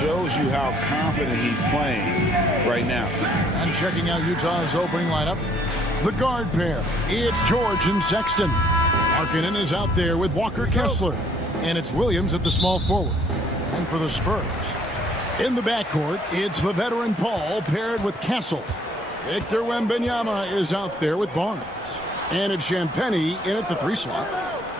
shows you how confident he's playing right now. And checking out Utah's opening lineup, the guard pair. It's George and Sexton. Markkanen is out there with Walker Kessler. And it's Williams at the small forward. And for the Spurs, in the backcourt, it's the veteran Paul paired with Kessel. Victor Wembanyama is out there with Barnes. And it's Champagnie in at the 3 slot.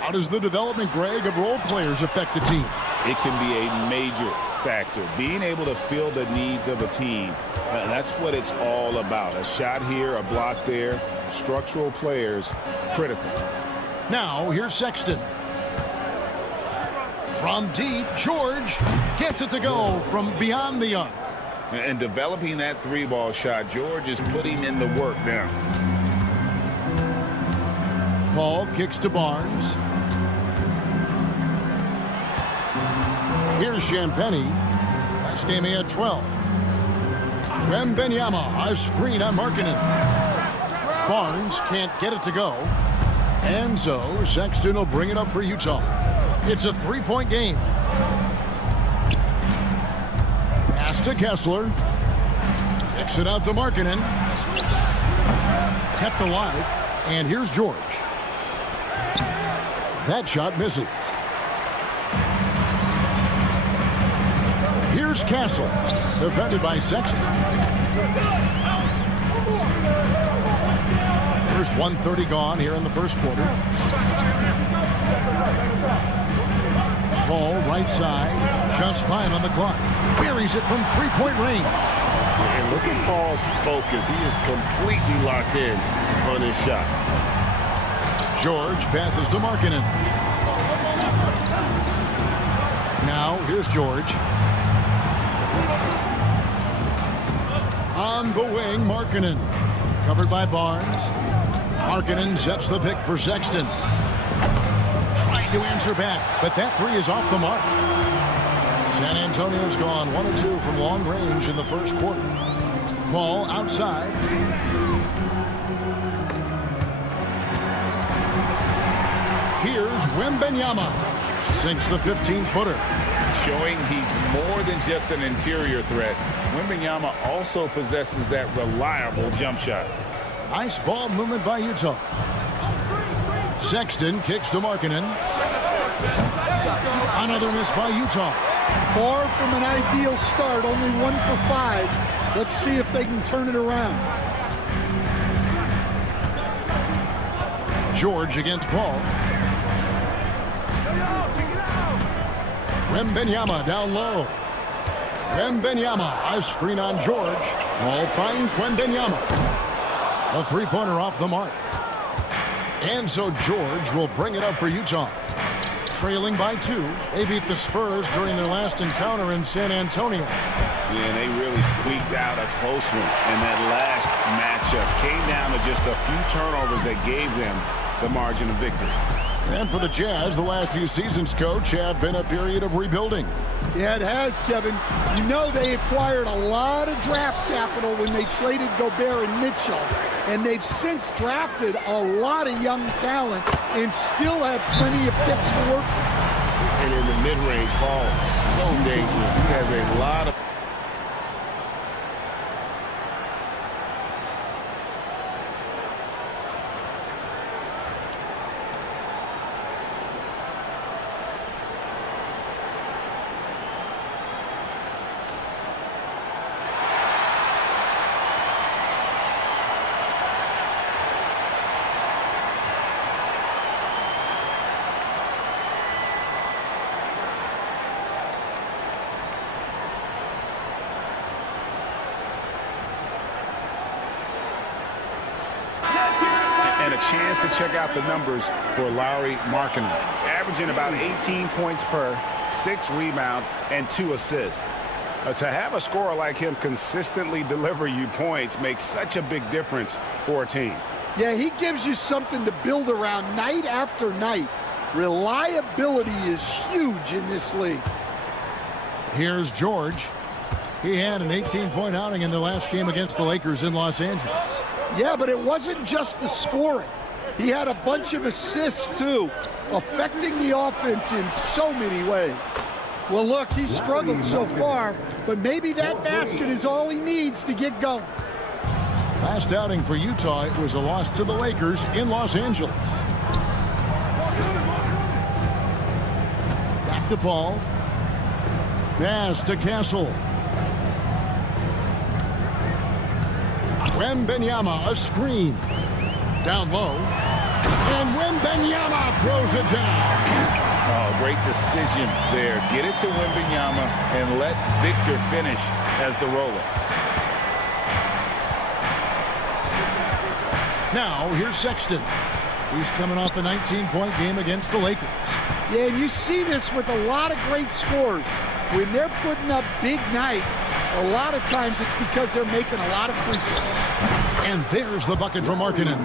How does the development, Greg, of role players affect the team? It can be a major factor. Being able to fill the needs of a team, that's what it's all about. A shot here, a block there, structural players, critical. Now, here's Sexton. From deep, George gets it to go from beyond the arc. And developing that 3-ball shot, George is putting in the work now. Paul kicks to Barnes. Here's Champagnie. Last game he had 12. Wembanyama, a screen on Markkanen. Barnes can't get it to go. And so Sexton will bring it up for Utah. It's a 3-point game. Pass to Kessler. Kicks it out to Markkanen. Kept alive. And here's George. That shot misses. Here's Castle, defended by Sexton. First 1:30 gone here in the first quarter. Paul, right side, just fine on the clock. Buries it from 3-point range. And look at Paul's focus. He is completely locked in on his shot. George passes to Markkanen. Now, here's George. On the wing, Markkanen. Covered by Barnes. Markkanen sets the pick for Sexton. Trying to answer back, but that 3 is off the mark. San Antonio's gone 1 of 2 from long range in the first quarter. Paul outside. Here's Wembanyama. Sinks the 15-footer. Showing he's more than just an interior threat. Wembanyama also possesses that reliable jump shot. Nice ball movement by Utah. Sexton kicks to Markkanen. Another miss by Utah. Far from an ideal start, only 1 for 5. Let's see if they can turn it around. George against Paul. Wembanyama down low. Wembanyama, a screen on George. Paul finds Wembanyama. A 3-pointer off the mark. And so George will bring it up for Utah. Trailing by 2. They beat the Spurs during their last encounter in San Antonio. Yeah, they really squeaked out a close one in that last matchup. Came down to just a few turnovers that gave them the margin of victory. And for the Jazz, the last few seasons, Coach, have been a period of rebuilding. Yeah, it has, Kevin. You know they acquired a lot of draft capital when they traded Gobert and Mitchell. And they've since drafted a lot of young talent and still have plenty of picks to work with. And in the mid-range ball, so dangerous. He has a lot of... and a chance to check out the numbers for Lauri Markkanen. Averaging about 18 points per, 6 rebounds, and 2 assists. To have a scorer like him consistently deliver you points makes such a big difference for a team. Yeah, he gives you something to build around night after night. Reliability is huge in this league. Here's George. He had an 18-point outing in the last game against the Lakers in Los Angeles. Yeah, but it wasn't just the scoring. He had a bunch of assists, too, affecting the offense in so many ways. Well, look, he's struggled so far, but maybe that basket is all he needs to get going. Last outing for Utah, it was a loss to the Lakers in Los Angeles. Back to Paul. Pass to Castle. Wembanyama, a screen. Down low. And Wembanyama throws it down. Oh, great decision there. Get it to Wembanyama and let Victor finish as the roller. Now, here's Sexton. He's coming off a 19-point game against the Lakers. Yeah, and you see this with a lot of great scores. When they're putting up big nights, a lot of times it's because they're making a lot of free throws. And there's the bucket for Markkanen.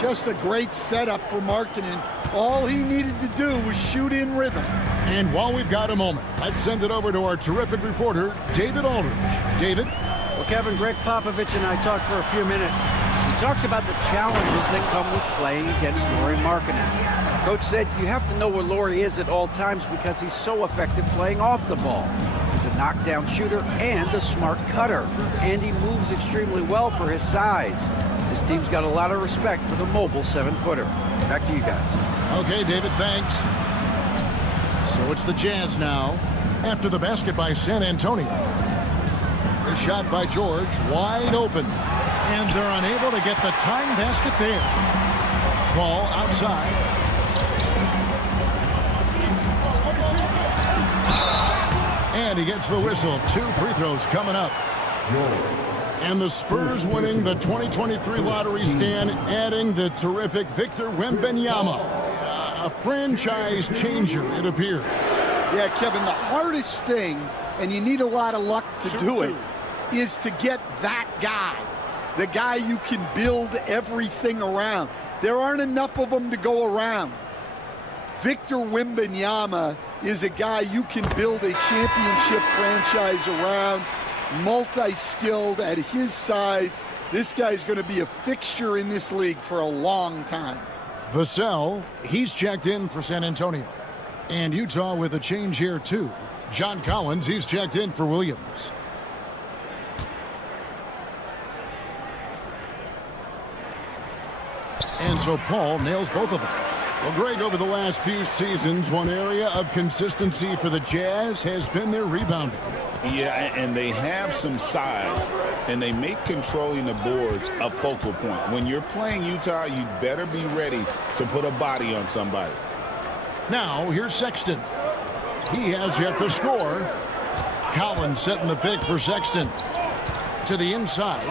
Just a great setup for Markkanen. All he needed to do was shoot in rhythm. And while we've got a moment, let's send it over to our terrific reporter, David Aldridge. David? Well, Kevin, Greg Popovich and I talked for a few minutes. We talked about the challenges that come with playing against Lauri Markkanen. Coach said you have to know where Lauri is at all times because he's so effective playing off the ball. He's a knockdown shooter and a smart cutter, and he moves extremely well for his size. This team's got a lot of respect for the mobile 7-footer. Back to you guys. Okay, David, thanks. So it's the Jazz now, after the basket by San Antonio. The shot by George, wide open. And they're unable to get the tying basket there. Ball outside. And he gets the whistle. 2 free throws coming up. And the Spurs winning the 2023 lottery stand, adding the terrific Victor Wembanyama. A franchise changer, it appears. Yeah, Kevin, the hardest thing, and you need a lot of luck to do it, is to get that guy. The guy you can build everything around. There aren't enough of them to go around. Victor Wembanyama is a guy you can build a championship franchise around, multi-skilled at his size. This guy's going to be a fixture in this league for a long time. Vassell, he's checked in for San Antonio. And Utah with a change here, too. John Collins, he's checked in for Williams. And so Paul nails both of them. Well, Greg, over the last few seasons, one area of consistency for the Jazz has been their rebounding. Yeah, and they have some size, and they make controlling the boards a focal point. When you're playing Utah, you better be ready to put a body on somebody. Now, here's Sexton. He has yet to score. Collins setting the pick for Sexton. To the inside.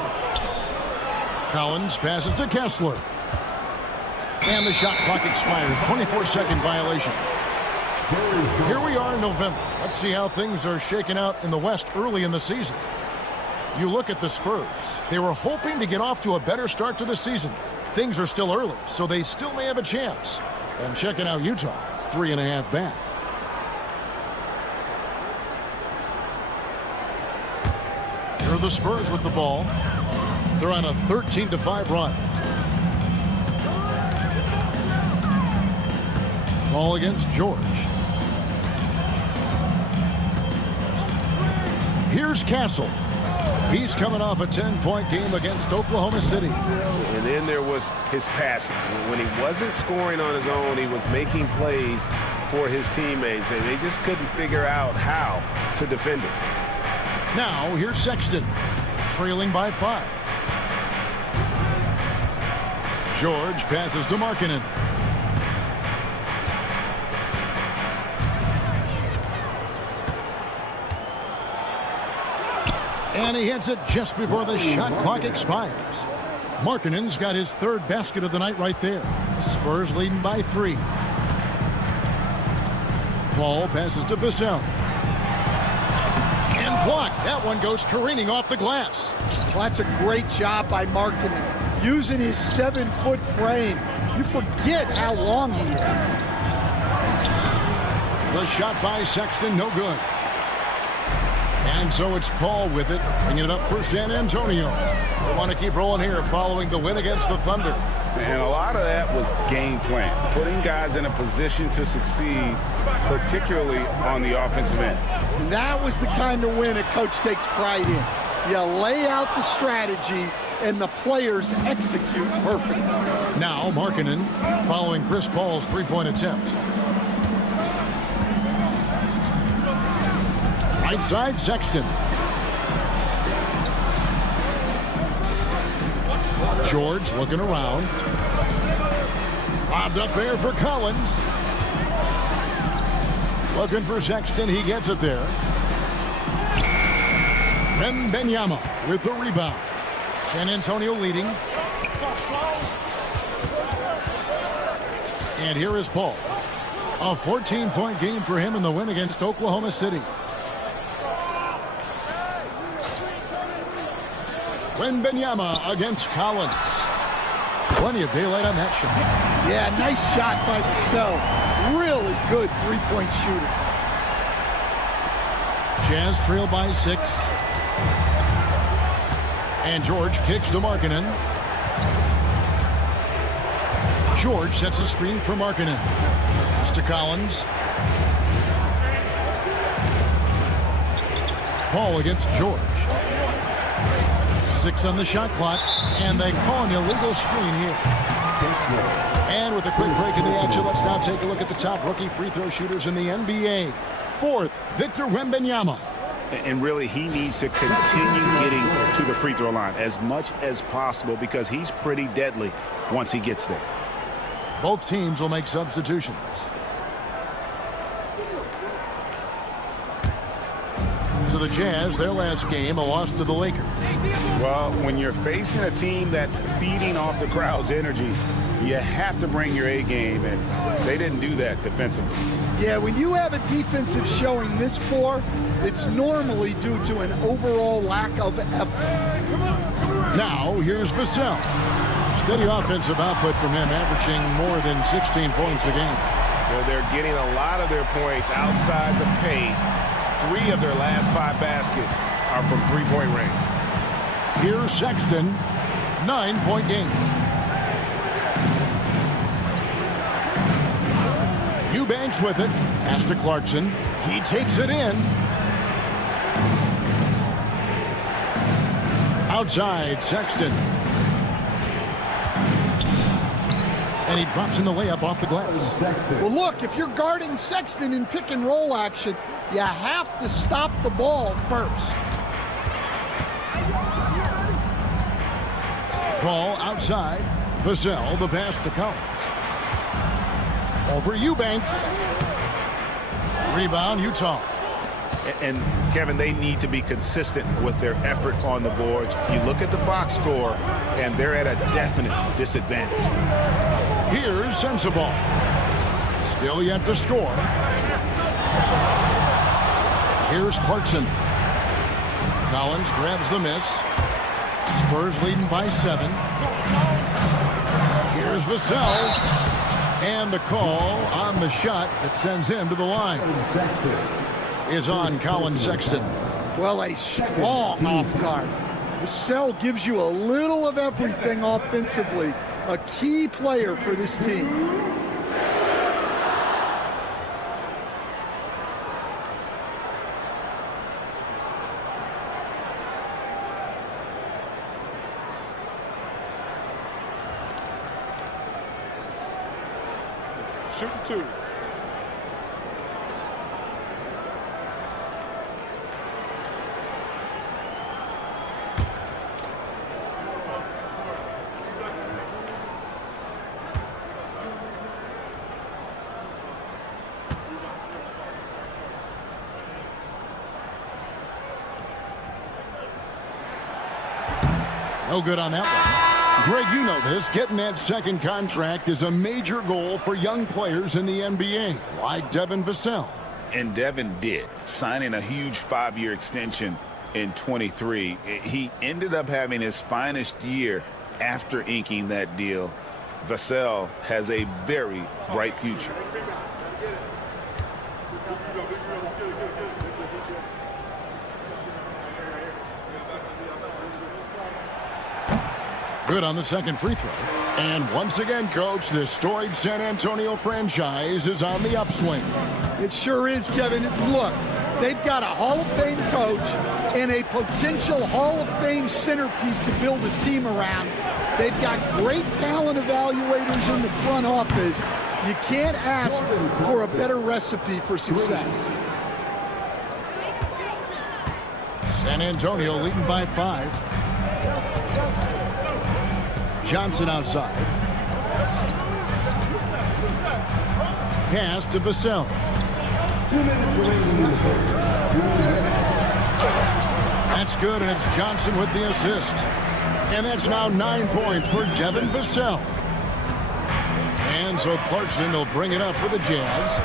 Collins passes to Kessler. And the shot clock expires. 24-second violation. Here we are in November. Let's see how things are shaking out in the West early in the season. You look at the Spurs. They were hoping to get off to a better start to the season. Things are still early, so they still may have a chance. And checking out Utah, 3.5 back. Here are the Spurs with the ball. They're on a 13-5 run. Ball against George. Here's Castle. He's coming off a 10-point game against Oklahoma City. And then there was his passing. When he wasn't scoring on his own, he was making plays for his teammates, and they just couldn't figure out how to defend him. Now, here's Sexton, trailing by 5. George passes to Markkanen. And he hits it just before the shot clock expires. Markkanen's got his 3rd basket of the night right there. Spurs leading by 3. Paul passes to Vassell. And blocked. That one goes careening off the glass. Well, that's a great job by Markkanen. Using his 7-foot frame. You forget how long he is. The shot by Sexton, no good. And so it's Paul with it, bringing it up for San Antonio. They want to keep rolling here following the win against the Thunder. And a lot of that was game plan, putting guys in a position to succeed, particularly on the offensive end. And that was the kind of win a coach takes pride in. You lay out the strategy, and the players execute perfectly. Now Markkanen following Chris Paul's three-point attempt. Right side, Sexton. George looking around. Lobbed up there for Collins. Looking for Sexton. He gets it there. Wembanyama with the rebound. San Antonio leading. And here is Paul. A 14-point game for him in the win against Oklahoma City. Wembanyama against Collins. Plenty of daylight on that shot. Yeah, nice shot by Vassell. Really good three-point shooter. Jazz trail by 6. And George kicks to Markkanen. George sets a screen for Markkanen. Pass to Collins. Paul against George. 6 on the shot clock, and they call an illegal screen here. And with a quick break in the action, let's now take a look at the top rookie free throw shooters in the NBA. Fourth, Victor Wembanyama. And really, he needs to continue getting to the free throw line as much as possible because he's pretty deadly once he gets there. Both teams will make substitutions. So the Jazz, their last game, a loss to the Lakers. Well, when you're facing a team that's feeding off the crowd's energy, you have to bring your A game, and they didn't do that defensively. Yeah, when you have a defensive showing this poor, it's normally due to an overall lack of effort. Now, here's Vassell. Steady offensive output from him, averaging more than 16 points a game. They're getting a lot of their points outside the paint. 3 of their last 5 baskets are from three-point range. Here's Sexton, 9-point game. Eubanks with it. Pass to Clarkson. He takes it in. Outside, Sexton. And he drops in the layup off the glass. Well, look, if you're guarding Sexton in pick-and-roll action, you have to stop the ball first. Paul outside. Vassell, the pass to Collins. Over Eubanks. Rebound, Utah. And, Kevin, they need to be consistent with their effort on the boards. You look at the box score, and they're at a definite disadvantage. Here's Sensabaugh. Still yet to score. Here's Clarkson. Collins grabs the miss. Spurs leading by 7. Here's Vassell. And the call on the shot that sends him to the line is on Colin Sexton. Well, a strong off guard. Vassell gives you a little of everything offensively. A key player for this team. Shoot 2. No good on that one. Greg, you know this. Getting that second contract is a major goal for young players in the NBA, like Devin Vassell. And Devin did, signing a huge 5-year extension in 23. He ended up having his finest year after inking that deal. Vassell has a very bright future. Good on the second free throw. And once again, Coach, this storied San Antonio franchise is on the upswing. It sure is, Kevin. Look, they've got a Hall of Fame coach and a potential Hall of Fame centerpiece to build a team around. They've got great talent evaluators in the front office. You can't ask for a better recipe for success. San Antonio leading by 5. Johnson outside. Pass to Vassell. That's good, and it's Johnson with the assist. And that's now 9 points for Devin Vassell. And so Clarkson will bring it up for the Jazz.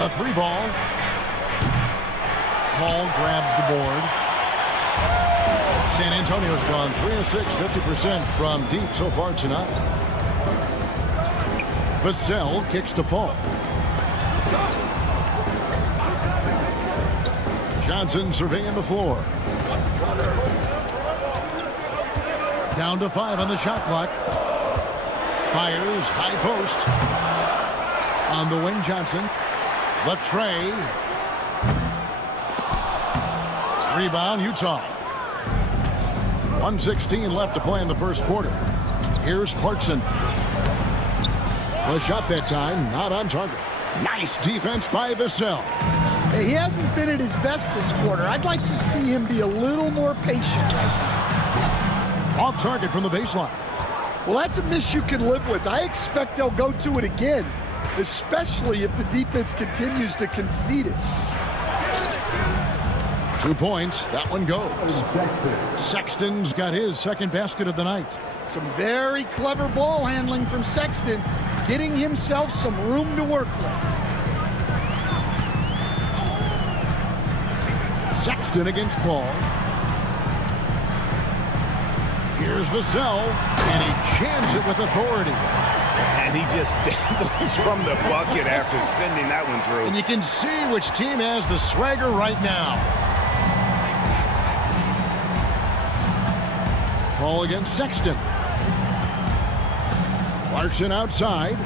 A 3 ball. Paul grabs the board. San Antonio's gone 3 of 6, 50% from deep so far tonight. Vassell kicks to Paul. Johnson surveying the floor. Down to 5 on the shot clock. Fires high post. On the wing, Johnson. The tray. Rebound, Utah. 1:16 left to play in the first quarter. Here's Clarkson. The shot that time, not on target. Nice defense by Vassell. He hasn't been at his best this quarter. I'd like to see him be a little more patient right now. Off target from the baseline. Well, that's a miss you can live with. I expect they'll go to it again, especially if the defense continues to concede it. 2 points. That one goes. Sexton's got his second basket of the night. Some very clever ball handling from Sexton, getting himself some room to work with. Sexton against Paul. Here's Vassell, and he jams it with authority. And he just danbles from the bucket after sending that one through. And you can see which team has the swagger right now. Paul against Sexton. Clarkson outside.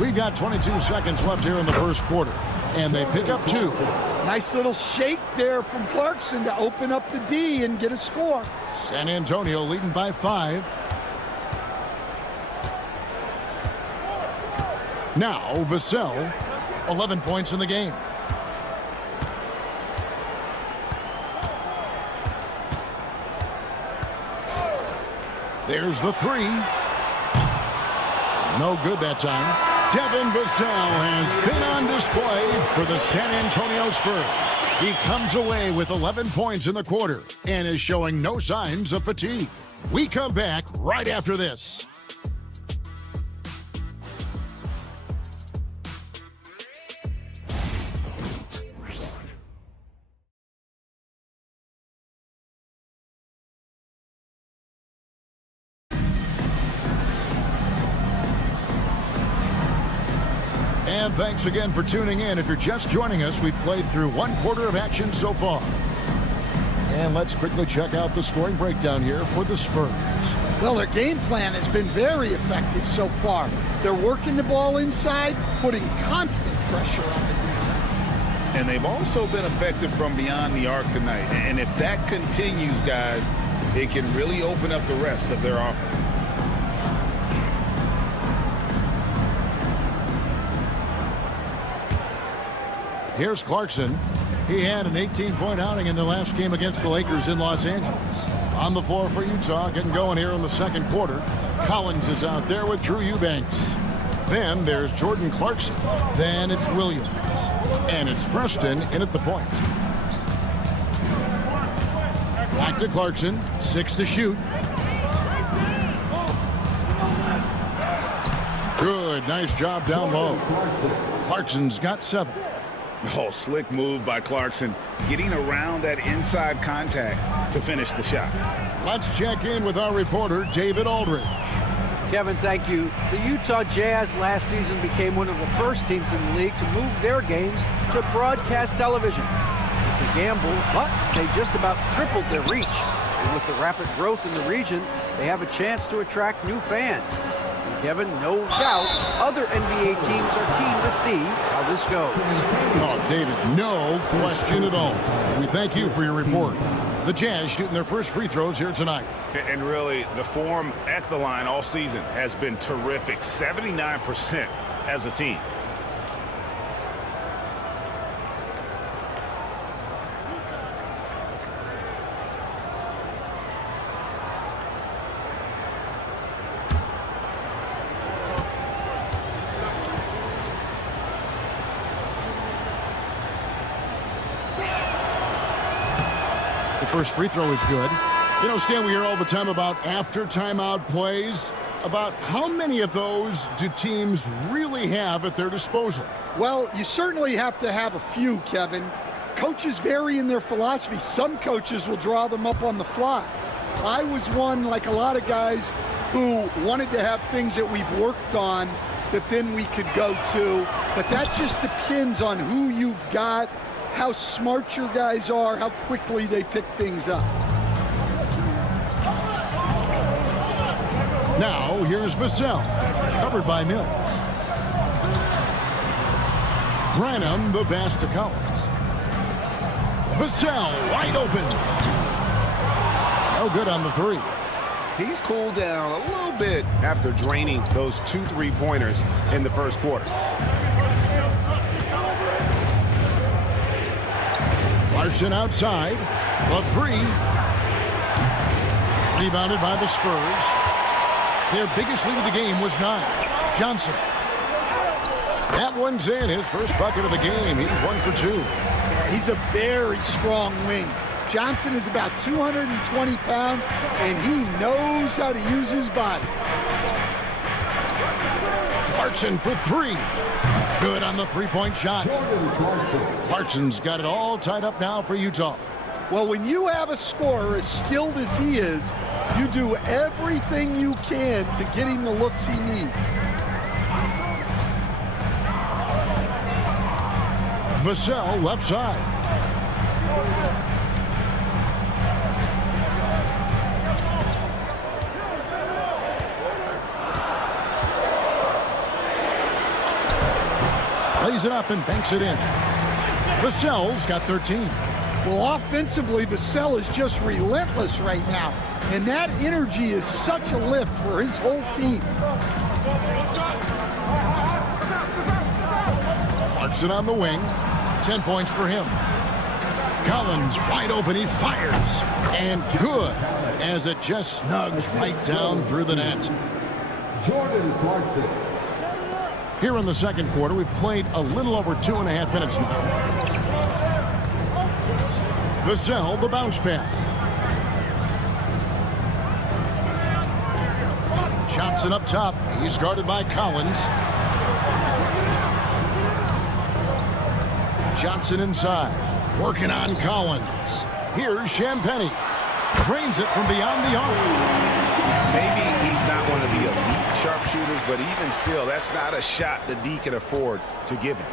We got 22 seconds left here in the first quarter, and they pick up 2. Nice little shake there from Clarkson to open up the D and get a score. San Antonio leading by 5. Now Vassell, 11 points in the game. There's the 3. No good that time. Devin Vassell has been on display for the San Antonio Spurs. He comes away with 11 points in the quarter and is showing no signs of fatigue. We come back right after this. And thanks again for tuning in. If you're just joining us, we've played through 1 quarter of action so far. And let's quickly check out the scoring breakdown here for the Spurs. Well, their game plan has been very effective so far. They're working the ball inside, putting constant pressure on the defense. And they've also been effective from beyond the arc tonight. And if that continues, guys, it can really open up the rest of their offense. Here's Clarkson. He had an 18-point outing in the last game against the Lakers in Los Angeles. On the floor for Utah, getting going here in the second quarter. Collins is out there with Drew Eubanks. Then there's Jordan Clarkson. Then it's Williams. And it's Preston in at the point. Back to Clarkson. 6 to shoot. Good. Nice job down low. Clarkson's got 7. Oh, slick move by Clarkson, getting around that inside contact to finish the shot. Let's check in with our reporter, David Aldridge. Kevin, thank you. The Utah Jazz last season became one of the first teams in the league to move their games to broadcast television. It's a gamble, but they just about tripled their reach. And with the rapid growth in the region, they have a chance to attract new fans. And Kevin, no doubt, other NBA teams are keen to see how this goes. Oh, David, no question at all. We thank you for your report. The Jazz shooting their first free throws here tonight. And really, the form at the line all season has been terrific. 79% as a team. First free throw is good. You know, Stan, we hear all the time about after timeout plays. About how many of those do teams really have at their disposal? Well, you certainly have to have a few, Kevin. Coaches vary in their philosophy. Some coaches will draw them up on the fly. I was one, like a lot of guys, who wanted to have things that we've worked on that then we could go to. But that just depends on who you've got, how smart your guys are, how quickly they pick things up. Now, here's Vassell, covered by Mills. Branham, the pass to Collins. Vassell, wide open. No good on the three. He's cooled down a little bit after draining those 2 3-pointers in the first quarter. Clarkson outside. The three. Rebounded by the Spurs. Their biggest lead of the game was 9. Johnson. That one's in. His first bucket of the game. He's 1 for 2. He's a very strong wing. Johnson is about 220 pounds, and he knows how to use his body. Clarkson for 3. Good on the three-point shot. Clarkson's got it all tied up now for Utah. Well, when you have a scorer as skilled as he is, you do everything you can to get him the looks he needs. Vassell left side. Lays it up and banks it in. Vassell's got 13. Well, offensively, Vassell is just relentless right now. And that energy is such a lift for his whole team. Clarkson on the wing. 10 points for him. Collins wide open. He fires. And good as it just snugs right down through the net. Jordan Clarkson. Here in the second quarter, we've played a little over 2.5 minutes now. Vassell, the bounce pass. Johnson up top. He's guarded by Collins. Johnson inside. Working on Collins. Here's Champagnie. Drains it from beyond the arc. Maybe he's not one of the elite sharpshooters, but even still, that's not a shot that D can afford to give him.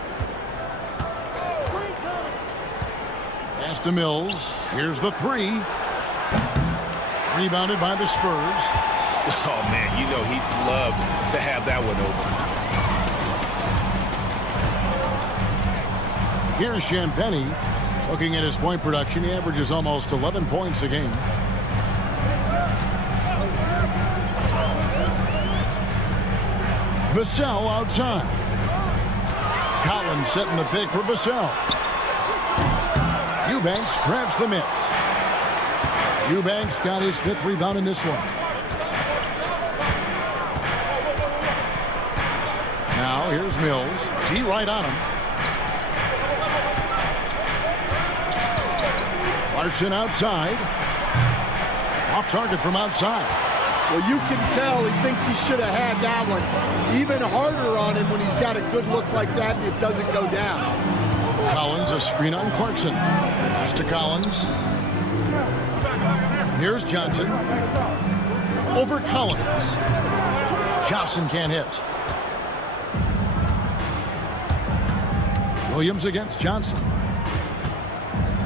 Pass to Mills. Here's the three. Rebounded by the Spurs. Oh, man, you know he'd love to have that one over. Here's Champagnie. Looking at his point production, he averages almost 11 points a game. Vassell outside. Collins setting the pick for Vassell. Eubanks grabs the miss. Eubanks got his 5th rebound in this one. Now here's Mills. T right on him. Clarkson outside. Off target from outside. Well, you can tell he thinks he should have had that one. Even harder on him when he's got a good look like that and it doesn't go down. Collins, a screen on Clarkson. Pass to Collins. Here's Johnson. Over Collins. Johnson can't hit. Williams against Johnson.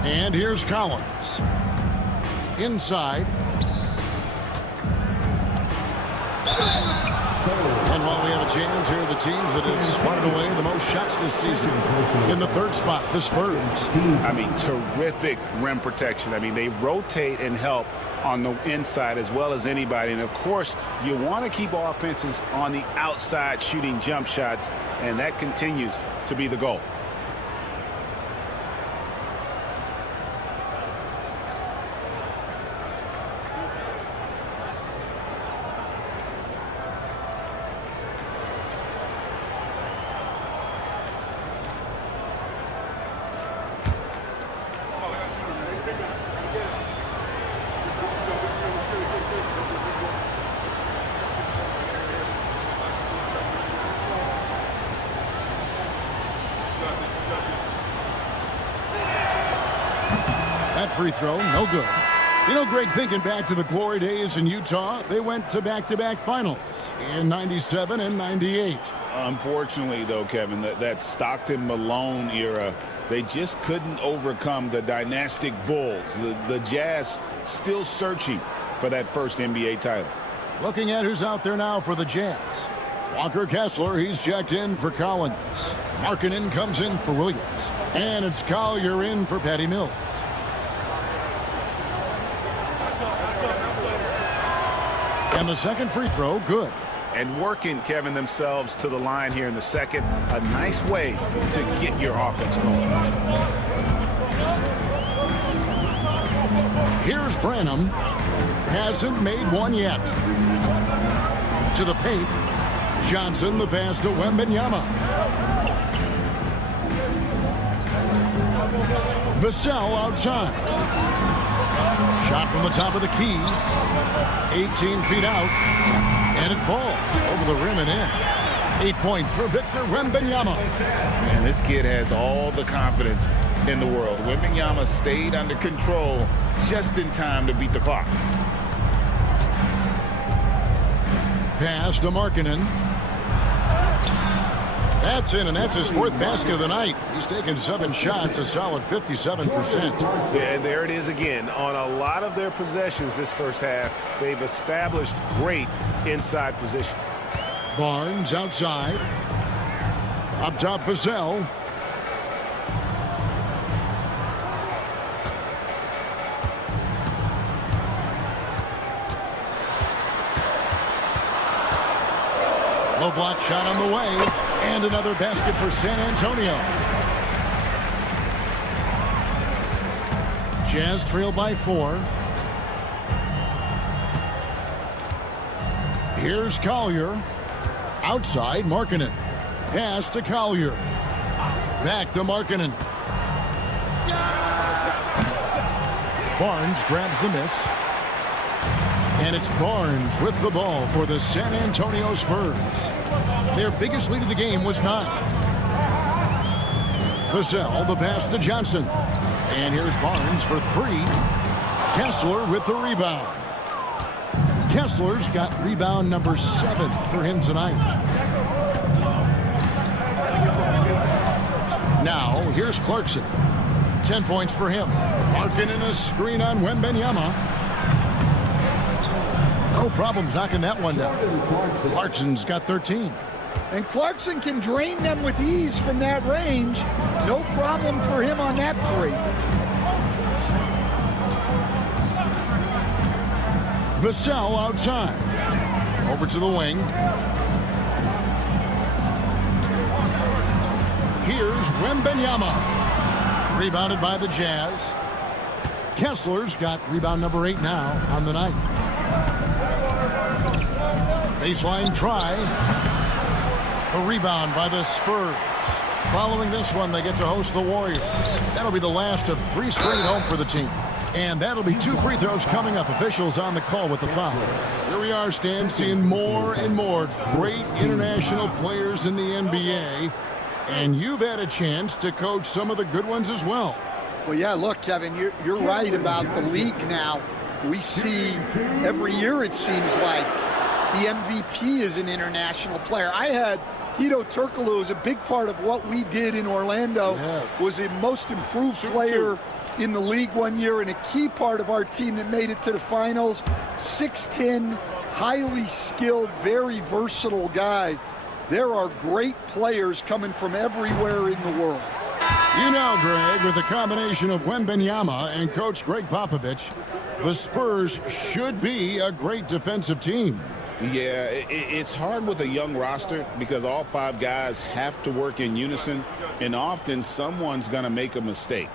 And here's Collins. Inside. And while we have a chance, here are the teams that have swatted away the most shots this season. In the third spot, the Spurs. I mean, terrific rim protection. I mean, they rotate and help on the inside as well as anybody. And, of course, you want to keep offenses on the outside shooting jump shots, and that continues to be the goal. That free throw, no good. You know, Greg, thinking back to the glory days in Utah, they went to back-to-back finals in 97 and 98. Unfortunately, though, Kevin, that Stockton-Malone era, they just couldn't overcome the dynastic Bulls. The Jazz still searching for that first NBA title. Looking at who's out there now for the Jazz. Walker Kessler, he's checked in for Collins. Markkanen comes in for Williams. And it's Collier in for Patty Mills. And the second free throw, good. And working, Kevin, themselves to the line here in the second. A nice way to get your offense going. Here's Branham. Hasn't made one yet. To the paint. Johnson, the pass to Wembanyama. Vassell outside. Shot from the top of the key. 18 feet out. And it falls over the rim and in. 8 points for Victor Wembanyama. And this kid has all the confidence in the world. Wembanyama stayed under control just in time to beat the clock. Pass to Markkanen. That's in, and that's his fourth basket of the night. He's taken 7 shots, a solid 57%. Yeah, there it is again. On a lot of their possessions this first half, they've established great inside position. Barnes outside. Up top, Vassell. Low block shot on the way. And another basket for San Antonio. Jazz trail by 4. Here's Collier. Outside, Markkanen. Pass to Collier. Back to Markkanen. Barnes grabs the miss. And it's Barnes with the ball for the San Antonio Spurs. Their biggest lead of the game was 9. Vassell, the pass to Johnson. And here's Barnes for 3. Kessler with the rebound. Kessler's got rebound number 7 for him tonight. Now, here's Clarkson. 10 points for him. Markkanen a screen on Wembanyama. No problems knocking that one down. Clarkson's got 13. And Clarkson can drain them with ease from that range. No problem for him on that 3. Vassell outside. Over to the wing. Here's Wembanyama. Rebounded by the Jazz. Kessler's got rebound number 8 now on the night. Baseline try. A rebound by the Spurs. Following this one, they get to host the Warriors. That'll be the last of 3 straight at home for the team. And that'll be 2 free throws coming up. Officials on the call with the foul. Here we are, Stan, seeing more and more great international players in the NBA. And you've had a chance to coach some of the good ones as well. Well, yeah, look, Kevin, you're right about the league now. We see every year, it seems like, the MVP is an international player. I had Hito Turkoglu as a big part of what we did in Orlando. Yes. Was a most improved player in the league one year and a key part of our team that made it to the finals. 6'10", highly skilled, very versatile guy. There are great players coming from everywhere in the world. You know, Greg, with the combination of Wembanyama and Coach Greg Popovich, the Spurs should be a great defensive team. Yeah, it's hard with a young roster because all 5 guys have to work in unison, and often someone's going to make a mistake.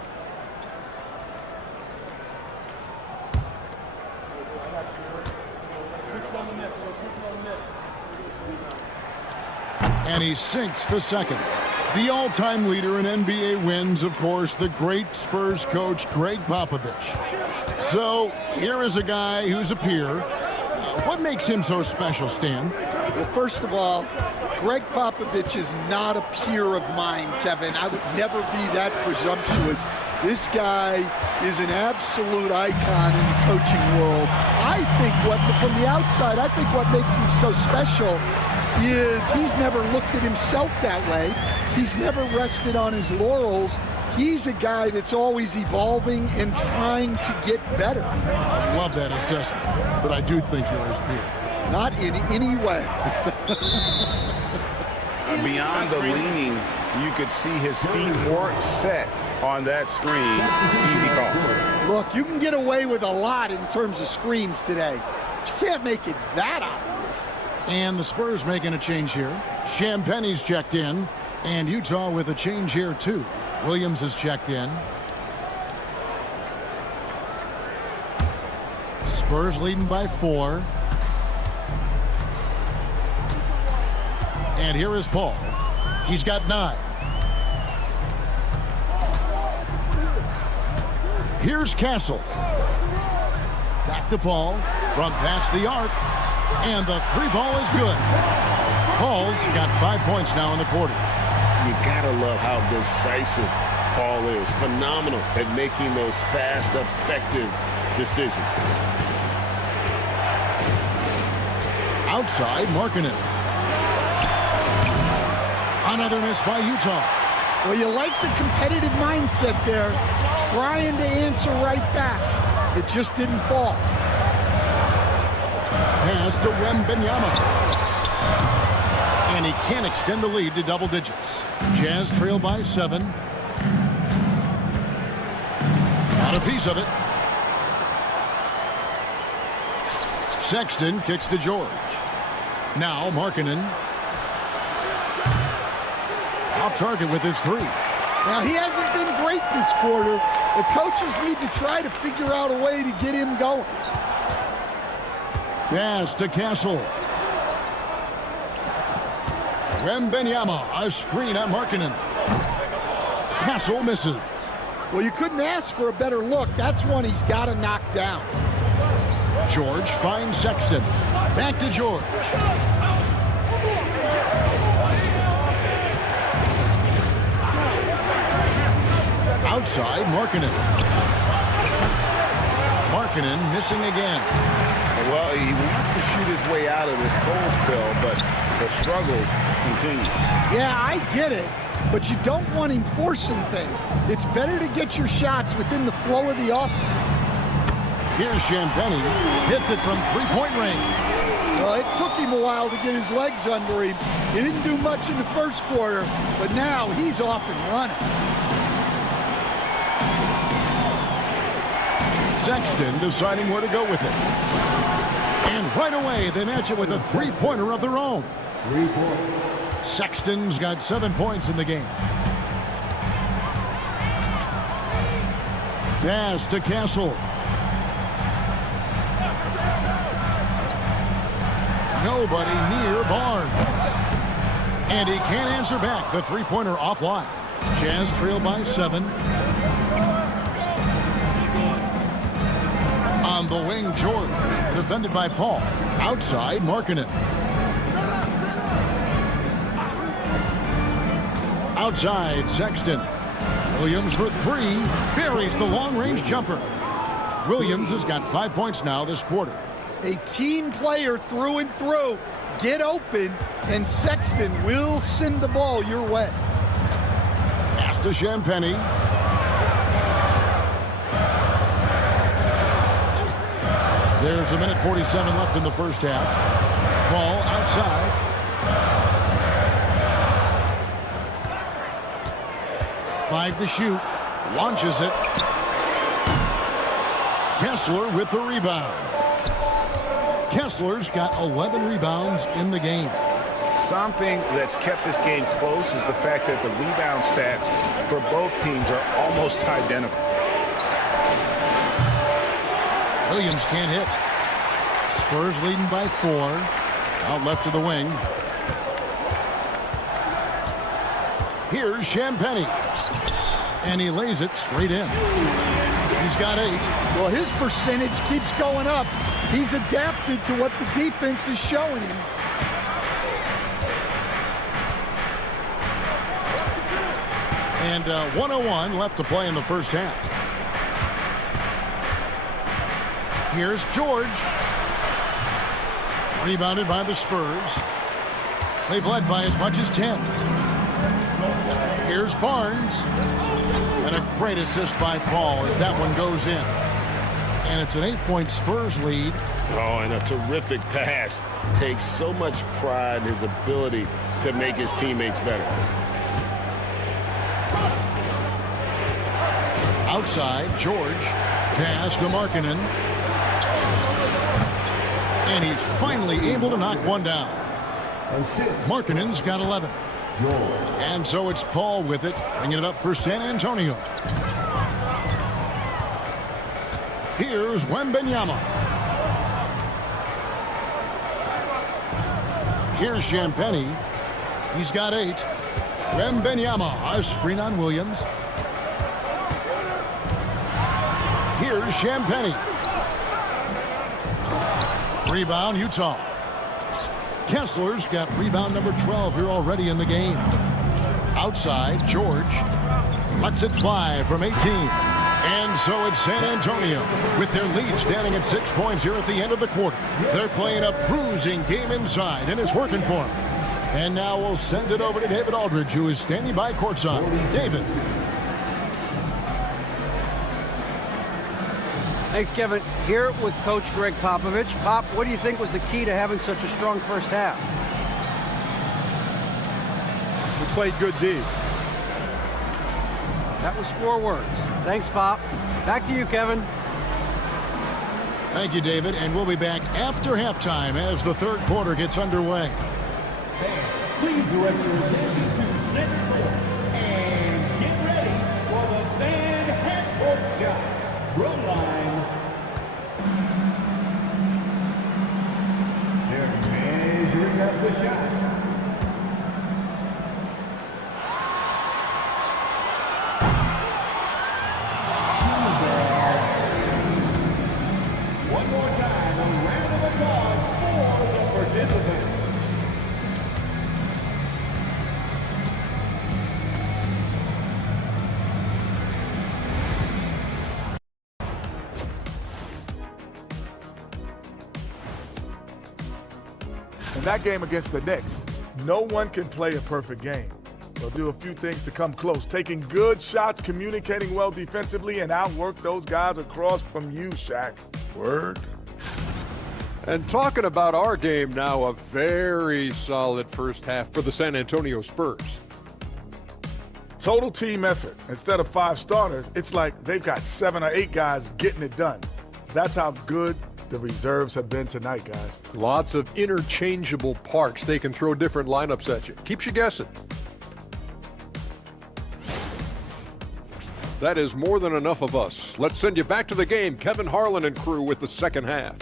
And he sinks the second. The all-time leader in NBA wins, of course, the great Spurs coach Greg Popovich. So here is a guy who's a peer. What makes him so special, Stan? Well, first of all, Greg Popovich is not a peer of mine, Kevin. I would never be that presumptuous. This guy is an absolute icon in the coaching world. I think from the outside, I think what makes him so special is he's never looked at himself that way. He's never rested on his laurels. He's a guy that's always evolving and trying to get better. I love that assessment, but I do think you're his peer. Not in any way. Beyond the leaning, you could see his feet weren't set on that screen. Easy call. Look, you can get away with a lot in terms of screens today, but you can't make it that obvious. And the Spurs making a change here. Champagne's checked in, and Utah with a change here too. Williams is checked in. Spurs leading by 4. And here is Paul. He's got 9. Here's Castle. Back to Paul from past the arc. And the 3-ball is good. Paul's got 5 points now in the quarter. You gotta love how decisive Paul is. Phenomenal at making those fast, effective decisions. Outside, Markkanen. Another miss by Utah. Well, you like the competitive mindset there, trying to answer right back. It just didn't fall. Pass to Wembanyama. And he can't extend the lead to double digits. Jazz trail by 7. Got a piece of it. Sexton kicks to George. Now Markkanen. Off target with his 3. Now, he hasn't been great this quarter. The coaches need to try to figure out a way to get him going. Pass to Castle. Wembanyama, a screen on Markkanen. Castle misses. Well, you couldn't ask for a better look. That's one he's got to knock down. George finds Sexton. Back to George. Outside, Markkanen. Markkanen missing again. Well, he wants to shoot his way out of this cold spell, but the struggles continue. Yeah, I get it, but you don't want him forcing things. It's better to get your shots within the flow of the offense. Here's Champagnie. Hits it from 3-point range. Well, it took him a while to get his legs under him. He didn't do much in the first quarter, but now he's off and running. Sexton deciding where to go with it. And right away, they match it with a 3-pointer of their own. 3 points. Sexton's got 7 points in the game. Pass to Castle. Nobody near Barnes. And he can't answer back. The 3-pointer offline. Jazz trail by 7. On the wing, George. Defended by Paul. Outside, Markkanen. Outside, Sexton. Williams for 3. Buries the long-range jumper. Williams has got 5 points now this quarter. A team player through and through. Get open, and Sexton will send the ball your way. Pass to Champagnie. There's 1:47 left in the first half. Ball outside. Five to shoot. Launches it. Kessler with the rebound. Kessler's got 11 rebounds in the game. Something that's kept this game close is the fact that the rebound stats for both teams are almost identical. Williams can't hit. Spurs leading by 4. Out left to the wing. Here's Champagnie. And he lays it straight in. He's got 8. Well, his percentage keeps going up. He's adapted to what the defense is showing him. And 1:01 left to play in the first half. Here's George. Rebounded by the Spurs. They've led by as much as 10. Here's Barnes. And a great assist by Paul as that one goes in. And it's an 8-point Spurs lead. Oh, and a terrific pass. Takes so much pride in his ability to make his teammates better. Outside, George. Pass to Markkanen. And he's finally able to knock one down. Markkanen's got 11. And so it's Paul with it, bringing it up for San Antonio. Here's Wembanyama. Here's Champagnie. He's got 8. Wembanyama, a screen on Williams. Here's Champagnie. Rebound, Utah. Kessler's got rebound number 12 here already in the game. Outside, George lets it fly from 18. And so it's San Antonio with their lead standing at 6 points here at the end of the quarter. They're playing a bruising game inside, and it's working for them. And now we'll send it over to David Aldridge, who is standing by courtside. David. Thanks, Kevin. Here with Coach Greg Popovich. Pop, what do you think was the key to having such a strong first half? We played good D. That was 4 words. Thanks, Pop. Back to you, Kevin. Thank you, David. And we'll be back after halftime as the third quarter gets underway. Please direct your attention to center court and get ready for the fan half-court shot. Drum line. They're measuring up the shot. One more time, a round of applause for the participants. In that game against the Knicks, no one can play a perfect game. They'll do a few things to come close, taking good shots, communicating well defensively, and outwork those guys across from you, Shaq. Word. And talking about our game now, a very solid first half for the San Antonio Spurs. Total team effort. Instead of 5 starters, it's like they've got 7 or 8 guys getting it done. That's how good the reserves have been tonight, guys. Lots of interchangeable parts. They can throw different lineups at you. Keeps you guessing. That is more than enough of us. Let's send you back to the game. Kevin Harlan and crew with the second half.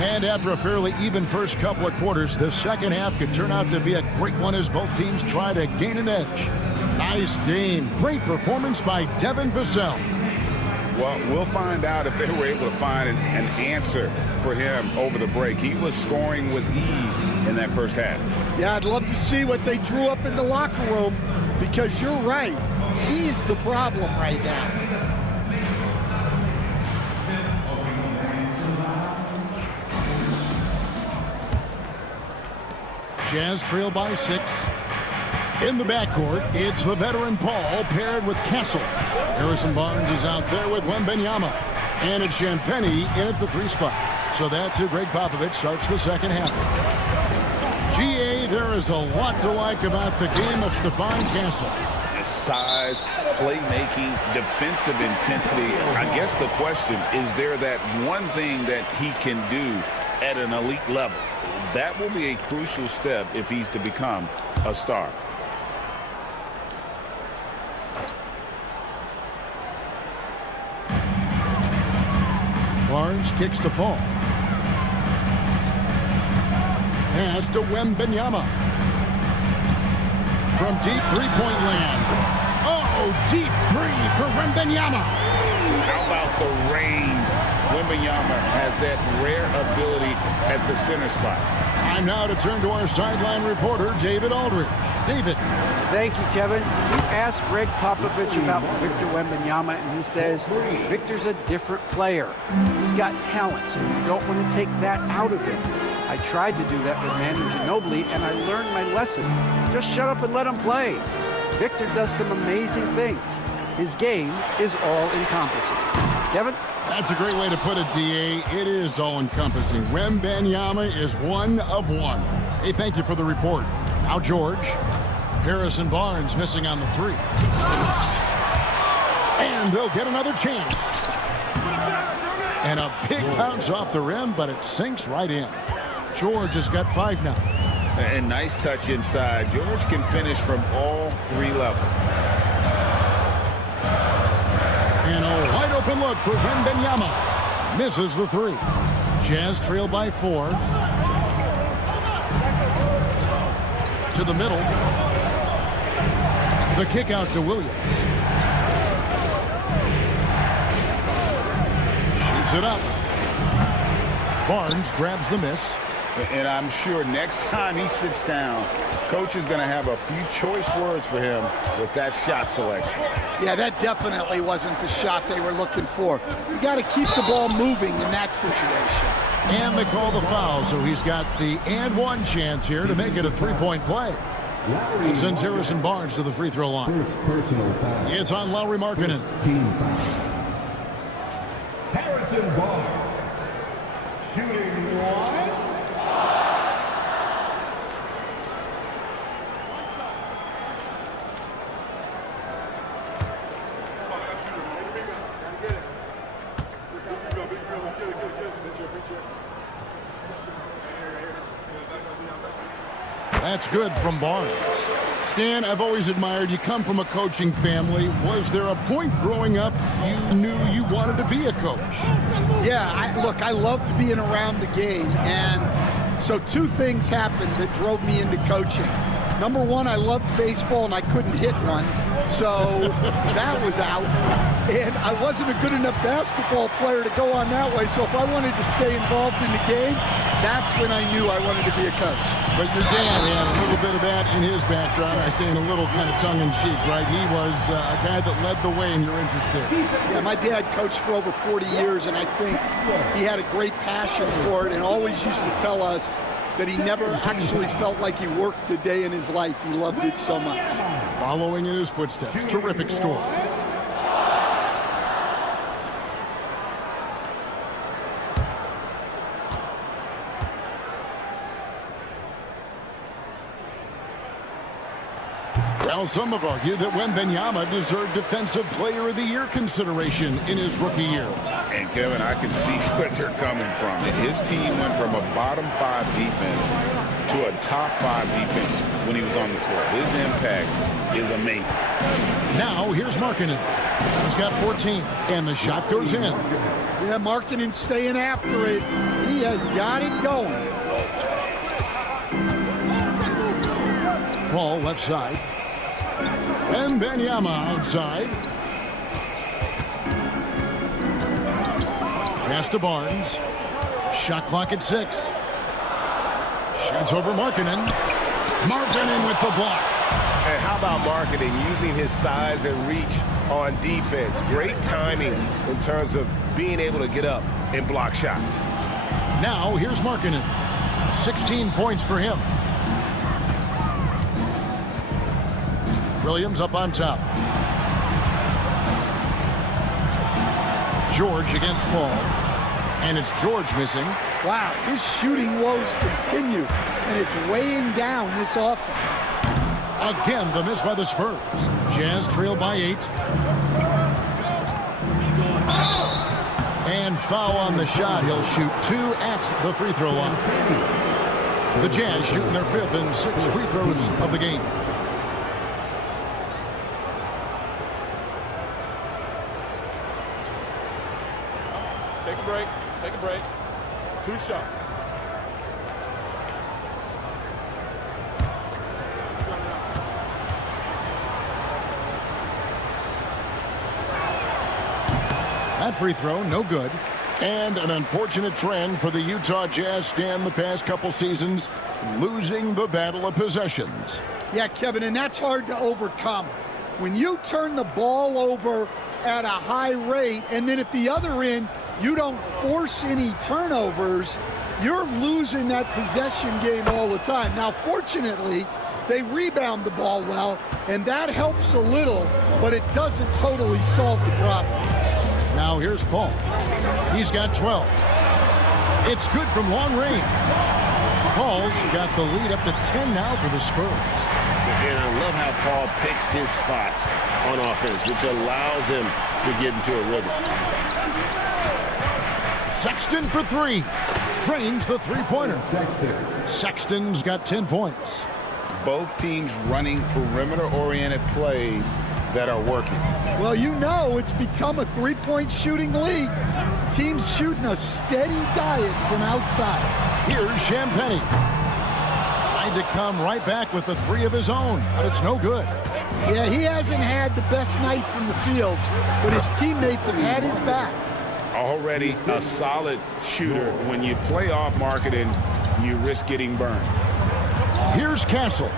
And after a fairly even first couple of quarters, the second half could turn out to be a great one as both teams try to gain an edge. Nice game. Great performance by Devin Vassell. Well, we'll find out if they were able to find an answer for him over the break. He was scoring with ease in that first half. Yeah, I'd love to see what they drew up in the locker room, because you're right. He's the problem right now. Jazz trail by 6. In the backcourt, it's the veteran Paul paired with Kessel. Harrison Barnes is out there with Wembanyama. And it's Champagnie in at the 3 spot. So that's who Greg Popovich starts the second half. GA, there is a lot to like about the game of Stephon Castle. His size, playmaking, defensive intensity. I guess the question, is there that one thing that he can do at an elite level? That will be a crucial step if he's to become a star. Barnes kicks to Paul. Pass to Wembanyama. From deep three-point land. Oh, deep three for Wembanyama. How about the range? Wembanyama has that rare ability at the center spot. Time now to turn to our sideline reporter, David Aldridge. David. Thank you, Kevin. You asked Greg Popovich about Victor Wembanyama, and he says Victor's a different player. He's got talent, so you don't want to take that out of him. I tried to do that with Manu Ginobili, and I learned my lesson. Just shut up and let him play. Victor does some amazing things. His game is all-encompassing. Kevin? That's a great way to put it, DA. It is all-encompassing. Wembanyama is one of one. Hey, thank you for the report. Now George. Harrison Barnes missing on the 3. And they'll get another chance. And a big bounce off the rim, but it sinks right in. George has got 5 now. And nice touch inside. George can finish from all 3 levels. And a wide open look for Wembanyama. Misses the 3. Jazz trail by 4. To the middle. The kick out to Williams. Shoots it up. Barnes grabs the miss. And I'm sure next time he sits down, coach is going to have a few choice words for him with that shot selection. Yeah, that definitely wasn't the shot they were looking for. You got to keep the ball moving in that situation. And they call the foul, so he's got the and one chance here to make it a 3-point play. It sends Harrison Barnes to the free throw line. First personal foul. It's on Lauri Markkanen. Team foul. Harrison Barnes. Shooting 1. That's good from Barnes. Stan, I've always admired you. Come from a coaching family. Was there a point growing up you knew you wanted to be a coach? Yeah, I loved being around the game. And so 2 things happened that drove me into coaching. Number 1, I loved baseball and I couldn't hit one. So that was out. And I wasn't a good enough basketball player to go on that way. So if I wanted to stay involved in the game, that's when I knew I wanted to be a coach. But your dad had a little bit of that in his background. I say in a little kind of tongue-in-cheek, right? He was a guy that led the way in your interest there. Yeah, my dad coached for over 40 years, and I think he had a great passion for it and always used to tell us that he never actually felt like he worked a day in his life. He loved it so much. Following in his footsteps. Terrific story. Well, some have argued that Wembanyama deserved Defensive Player of the Year consideration in his rookie year. And, Kevin, I can see where they're coming from. His team went from a bottom 5 defense to a top 5 defense when he was on the floor. His impact is amazing. Now, here's Markkanen. He's got 14, and the shot goes in. Yeah, Markkanen's staying after it. He has got it going. Paul left side. Wembanyama outside. Pass to Barnes. Shot clock at 6. Shoots over Markkanen. Markkanen with the block. And how about Markkanen using his size and reach on defense? Great timing in terms of being able to get up and block shots. Now here's Markkanen. 16 points for him. Williams up on top. George against Paul. And it's George missing. Wow, his shooting woes continue, and it's weighing down this offense. Again, the miss by the Spurs. Jazz trail by 8. And foul on the shot. He'll shoot 2 at the free throw line. The Jazz shooting their 5th and 6th free throws of the game. Take a break. Take a break. 2 shots. That free throw, no good. And an unfortunate trend for the Utah Jazz stand the past couple seasons, losing the battle of possessions. Yeah, Kevin, and that's hard to overcome. When you turn the ball over at a high rate, and then at the other end, you don't force any turnovers, you're losing that possession game all the time. Now, fortunately, they rebound the ball well, and that helps a little, but it doesn't totally solve the problem. Now here's Paul. He's got 12. It's good from long range. Paul's got the lead up to 10 now for the Spurs. And I love how Paul picks his spots on offense, which allows him to get into a rhythm. Sexton for 3. Trains the three-pointer. Sexton's got 10 points. Both teams running perimeter-oriented plays that are working. Well, you know it's become a three-point shooting league. Teams shooting a steady diet from outside. Here's Champagnie. Tried to come right back with the 3 of his own, but it's no good. Yeah, he hasn't had the best night from the field, but his teammates have had his back. Already a solid shooter. When you play off marketing, you risk getting burned. Here's Castle.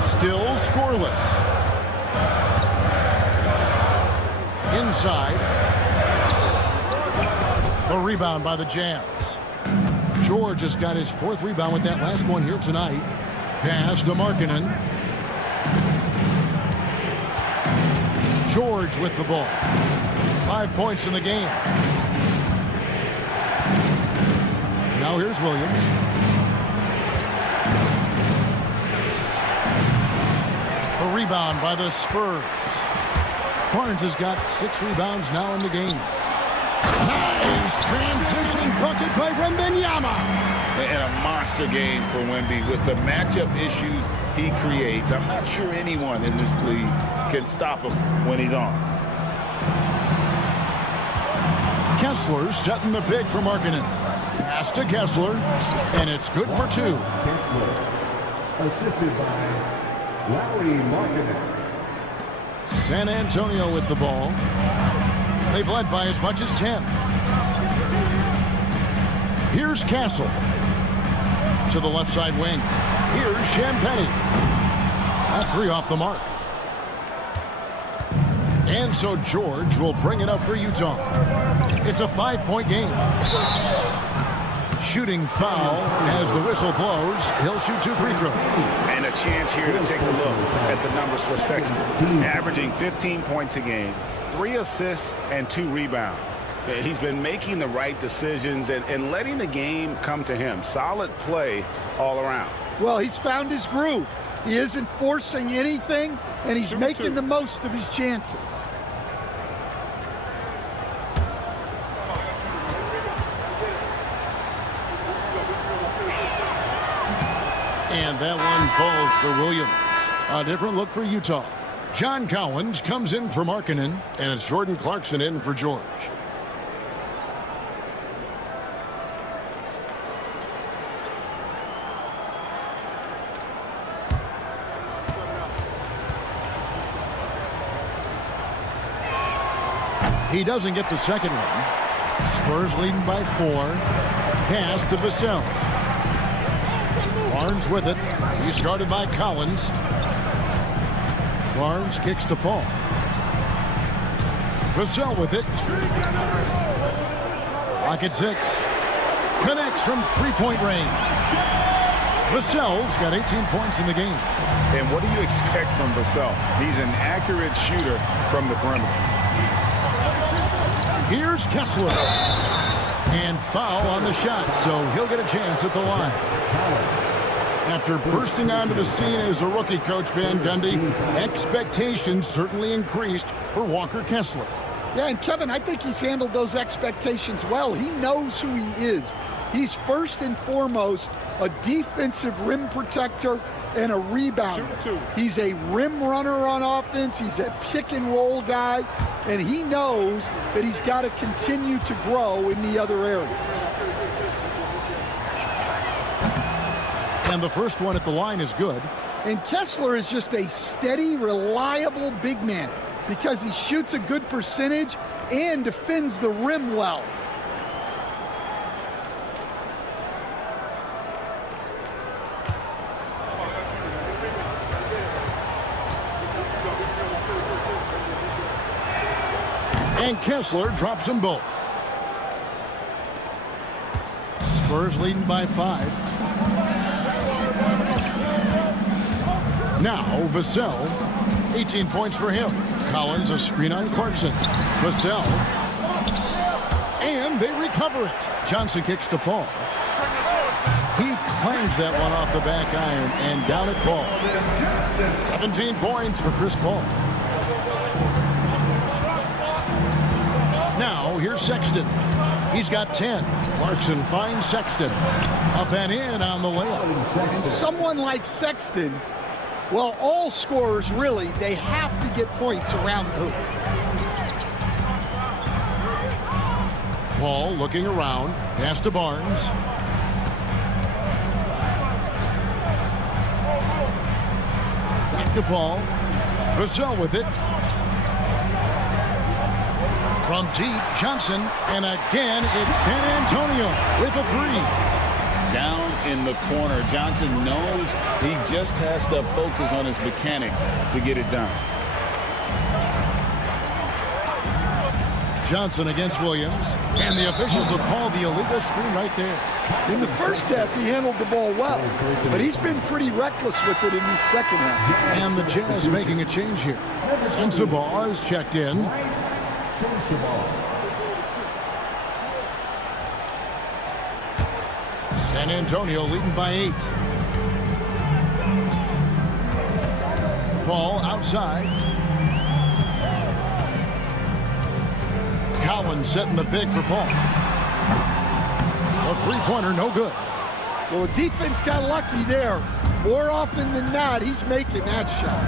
Still scoreless. Inside. The rebound by the Jazz. George has got his 4th rebound with that last one here tonight. Pass to Markkanen. George with the ball. 5 points in the game. Now here's Williams. A rebound by the Spurs. Barnes has got 6 rebounds now in the game. Nice transition bucket by Wembanyama. And a monster game for Wemby with the matchup issues he creates. I'm not sure anyone in this league can stop him when he's on. Kessler setting the pick for Markkanen. Pass to Kessler, and it's good for 2. Kessler, assisted by Lauri Markkanen. San Antonio with the ball. They've led by as much as 10. Here's Castle. To the left side wing. Here's Champagnie. That 3 off the mark. And so George will bring it up for Utah. It's a 5-point game. Shooting foul as the whistle blows. He'll shoot 2 free throws. And a chance here to take a look at the numbers for Sexton. Averaging 15 points a game, 3 assists, and 2 rebounds. He's been making the right decisions and letting the game come to him. Solid play all around. Well, he's found his groove. He isn't forcing anything, and he's making the most of his chances. And that one falls for Williams. A different look for Utah. John Cowens comes in for Markkanen, and it's Jordan Clarkson in for George. He doesn't get the second one. Spurs leading by 4. Pass to Vassell. Barnes with it. He's guarded by Collins. Barnes kicks to Paul. Vassell with it. Rocket 6. Connects from 3-point range. Vassell's got 18 points in the game. And what do you expect from Vassell? He's an accurate shooter from the perimeter. Here's Kessler. And foul on the shot, so he'll get a chance at the line. After bursting onto the scene as a rookie, Coach Van Gundy, expectations certainly increased for Walker Kessler. Yeah, and Kevin, I think he's handled those expectations well. He knows who he is. He's first and foremost a defensive rim protector and a rebounder. He's a rim runner on offense. He's a pick and roll guy, and he knows that he's got to continue to grow in the other areas. And the first one at the line is good. And Kessler is just a steady, reliable big man because he shoots a good percentage and defends the rim well. And Kessler drops them both. Spurs leading by 5. Now Vassell, 18 points for him. Collins a screen on Clarkson. Vassell. And they recover it. Johnson kicks to Paul. He clangs that one off the back iron and down it falls. 17 points for Chris Paul. Now here's Sexton. He's got 10. Clarkson finds Sexton. Up and in on the layup. And someone like Sexton, well, all scorers really, they have to get points around the hoop. Paul looking around. Pass to Barnes. Back to Paul. Vassell with it. From deep, Johnson, and again, it's San Antonio with a 3. Down in the corner, Johnson knows he just has to focus on his mechanics to get it done. Johnson against Williams, and the officials will call the illegal screen right there. In the first half, he handled the ball well, but he's been pretty reckless with it in the second half. And the Jazz making a change here. Sensabaugh is checked in. San Antonio leading by 8. Paul outside. Collins setting the big for Paul. A three-pointer, no good. Well, the defense got lucky there. More often than not, he's making that shot.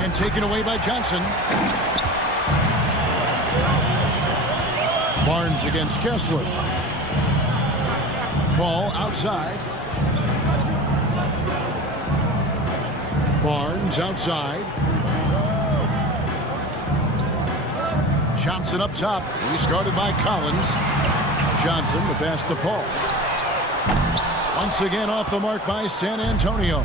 And taken away by Johnson. Barnes against Kessler. Paul outside. Barnes outside. Johnson up top. He's guarded by Collins. Johnson, the pass to Paul. Once again off the mark by San Antonio.